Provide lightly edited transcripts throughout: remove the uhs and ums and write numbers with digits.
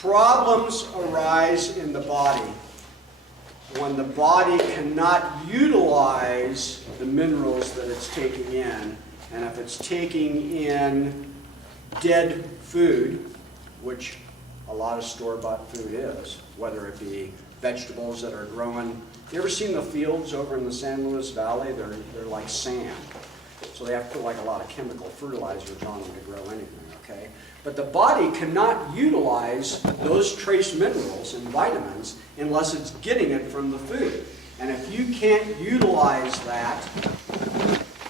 Problems arise in the body when the body cannot utilize the minerals that it's taking in. And if it's taking in dead food, which a lot of store-bought food is, whether it be vegetables that are growing. You ever seen the fields over in the San Luis Valley? They're like sand. So they have to put like a lot of chemical fertilizers on them to grow anything, okay? But the body cannot utilize those trace minerals and vitamins unless it's getting it from the food. And if you can't utilize that,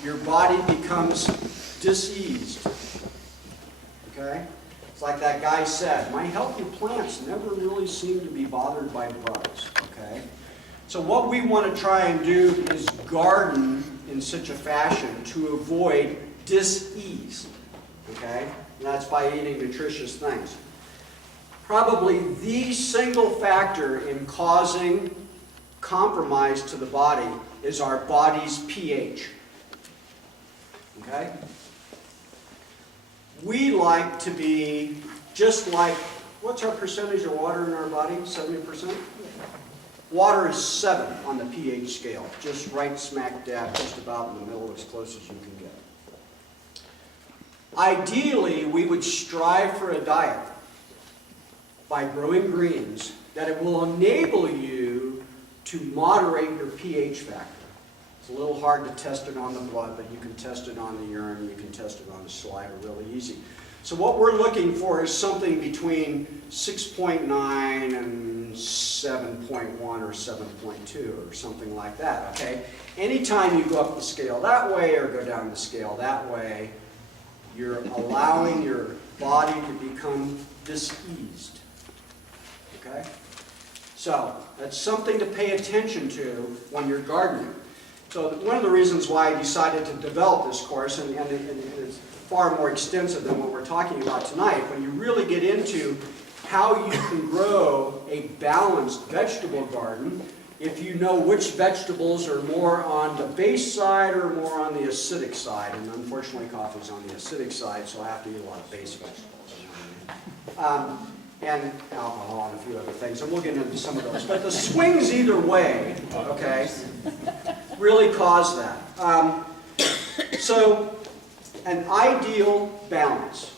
your body becomes diseased, okay? It's like that guy said, my healthy plants never really seem to be bothered by bugs, okay? So what we want to try and do is garden in such a fashion to avoid dis-ease, okay? And that's by eating nutritious things. Probably the single factor in causing compromise to the body is our body's pH, okay? We like to be just like, what's our percentage of water in our body? 70%? Water is 7 on the pH scale, just right smack dab, just about in the middle, as close as you can get. Ideally, we would strive for a diet by growing greens that it will enable you to moderate your pH factor. It's a little hard to test it on the blood, but you can test it on the urine, you can test it on the saliva really easy. So what we're looking for is something between 6.9 and 7.1 or 7.2 or something like that, okay? Anytime you go up the scale that way or go down the scale that way, you're allowing your body to become diseased, okay? So that's something to pay attention to when you're gardening. So one of the reasons why I decided to develop this course, and it's far more extensive than what we're talking about tonight, when you really get into how you can grow a balanced vegetable garden, if you know which vegetables are more on the base side or more on the acidic side. And unfortunately, coffee's on the acidic side, so I have to eat a lot of base vegetables. And alcohol and a few other things, and we'll get into some of those. But the swings either way, okay, really cause that. So an ideal balance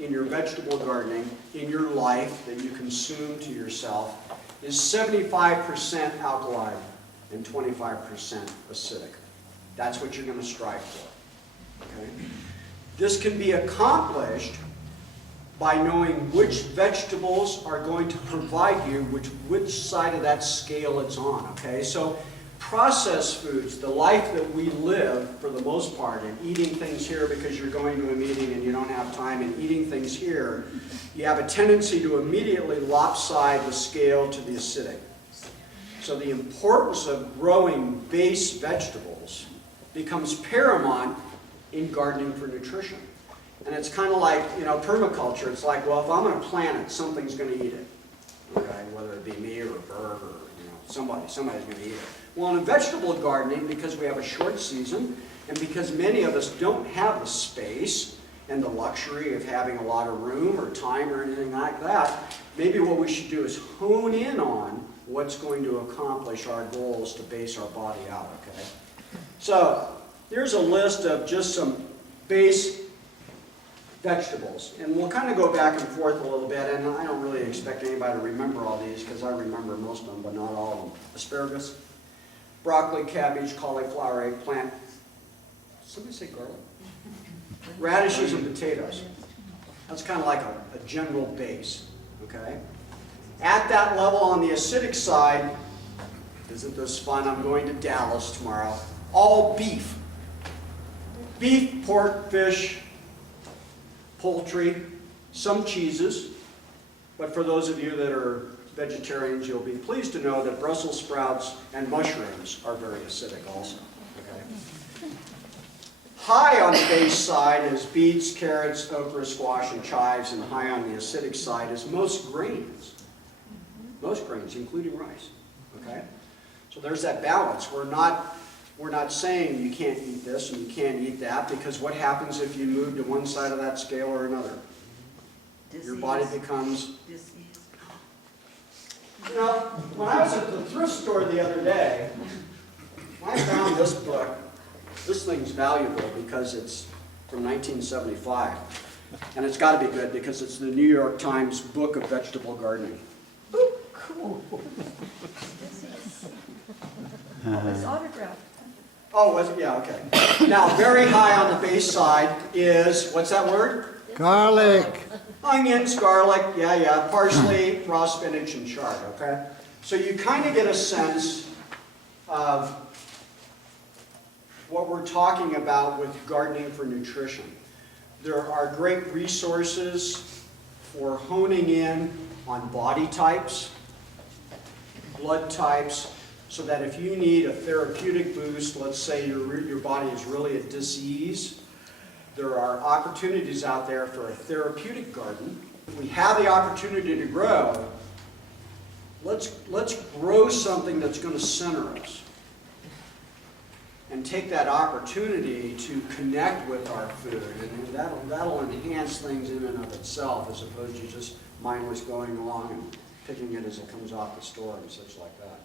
in your vegetable gardening, in your life that you consume to yourself, is 75% alkaline and 25% acidic. That's what you're going to strive for. Okay? This can be accomplished by knowing which vegetables are going to provide you which side of that scale it's on. Okay? So processed foods, the life that we live for the most part, and eating things here because you're going to a meeting and you don't have time, and eating things here, you have a tendency to immediately lopside the scale to the acidic. So the importance of growing base vegetables becomes paramount in gardening for nutrition. And it's kind of like, you know, permaculture. It's like, well, if I'm going to plant it, something's going to eat it. Okay? Whether it be me or a bird or, you know, somebody's going to eat it. Well, in vegetable gardening, because we have a short season, and because many of us don't have the space and the luxury of having a lot of room or time or anything like that, maybe what we should do is hone in on what's going to accomplish our goals to base our body out, okay? So, here's a list of just some base vegetables. And we'll kind of go back and forth a little bit, and I don't really expect anybody to remember all these because I remember most of them, but not all of them. Asparagus, broccoli, cabbage, cauliflower, eggplant. Somebody say garlic? Radishes and potatoes. That's kind of like a general base, okay? At that level on the acidic side, isn't this fun? I'm going to Dallas tomorrow. All beef. Beef, pork, fish, poultry, some cheeses. But for those of you that are vegetarians, you'll be pleased to know that Brussels sprouts and mushrooms are very acidic also. Okay? High on the base side is beets, carrots, okra, squash, and chives, and high on the acidic side is most grains. Most grains, including rice. Okay? So there's that balance. We're not saying you can't eat this and you can't eat that, because what happens if you move to one side of that scale or another? Disease. Your body becomes You know, when I was at the thrift store the other day, I found this book. This thing's valuable because it's from 1975. And it's got to be good because it's the New York Times Book of Vegetable Gardening. Ooh, cool. It's autographed. Oh, was it? Yeah, okay. Now, very high on the base side is, what's that word? Garlic. Onions, garlic, yeah, parsley, raw spinach, and chard, okay? So you kind of get a sense of what we're talking about with gardening for nutrition. There are great resources for honing in on body types, blood types, so that if you need a therapeutic boost, let's say your body is really at disease, there are opportunities out there for a therapeutic garden. If we have the opportunity to grow, let's grow something that's going to center us and take that opportunity to connect with our food, and that'll enhance things in and of itself, as opposed to just mindless going along and picking it as it comes off the store and such like that.